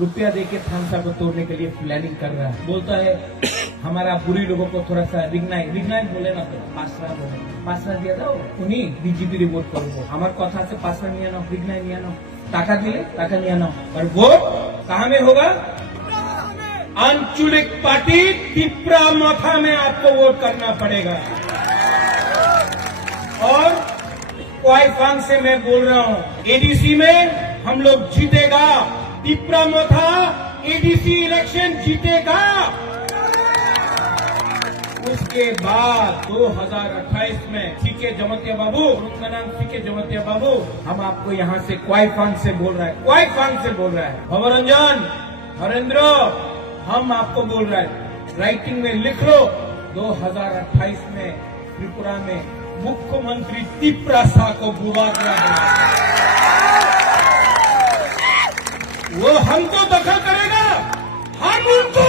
रुपया देके थानसा को तोड़ने के लिए प्लानिंग कर रहा है। बोलता है हमारा बुरी लोगों को थोड़ा सा रिग्नाइट बोले ना, तो पासरा बोले, पासरा दिया था उन्हीं बीजेपी रिपोर्ट करो। हमारे कथा से पासरा नहीं आना, रिग्नाइट नहीं आना, टाका दिले टाका नहीं आना, और वोट कहाँ में होगा? आंचलिक पार्टी तिपरा माथा में आपको वोट करना पड़ेगा। और क्वाइफांग से मैं बोल रहा हूँ, एडीसी में हम लोग जीतेगा, तिपरा माथा एडीसी इलेक्शन जीतेगा। उसके बाद 2028 में सीके जमतिया बाबू, उनका नाम सीके जमतिया बाबू, हम आपको यहाँ से क्वाइफांग से बोल रहा है, क्वाइफांग से बोल रहा है, भवरंजन हरेंद्र, हम आपको बोल रहे हैं, राइटिंग में लिख लो, 2028 में त्रिपुरा में मुख्यमंत्री तिपरा शाह को बुला दिया है। वो हमको दखल करेगा, हम उनको